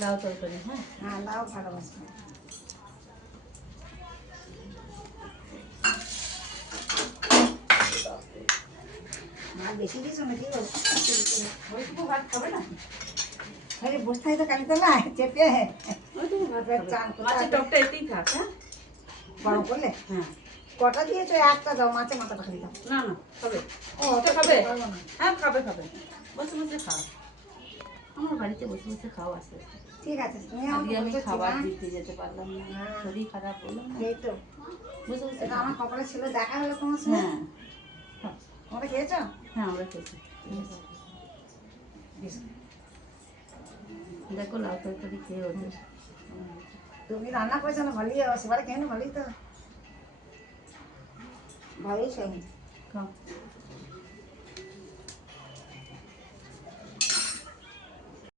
লাউ তরকারি। হ্যাঁ হ্যাঁ লাউ ভালোবাসি। ভাত বেশি দিয়েছো নাকি? ওইটুকু ভাত খাবে না? আরে বসে থাকি তো কালীতলায় চেপে ওইটুকু ভাত খাবে। চান মাছের টকটা এতেই থাক। হ্যাঁ গরম করলে হ্যাঁ। কটা দিয়েছো? একটা দাও, মাছের মাথাটা খালি দাও। না না খাবে। ও ওটা খাবে? পারবো না। হ্যাঁ খাবে খাবে। বসে বসে খাও। আমার বাড়িতে বসে বসে খাও আস্তে আস্তে। ঠিক আছে, তুমি আজকে আমাকে আমি বলছো খাবার না। দিতে যেতে পারলাম না, হ্যাঁ। শরীর খারাপ বললাম না। এই তো বসে বসে এটা খাও। আমার কপালে ছিল, দেখা হলো তোমার সঙ্গে। হ্যাঁ খাও। তোমরা খেয়েছো? হ্যাঁ আমরা খেয়েছি। বেশ। দেখো লাউ তরকারি খেয়ে ওদের। তুমি রান্না করেছো না? ভালোই সেবারে খেয়ে না, ভালোই তো ভালোই সেই। খাও।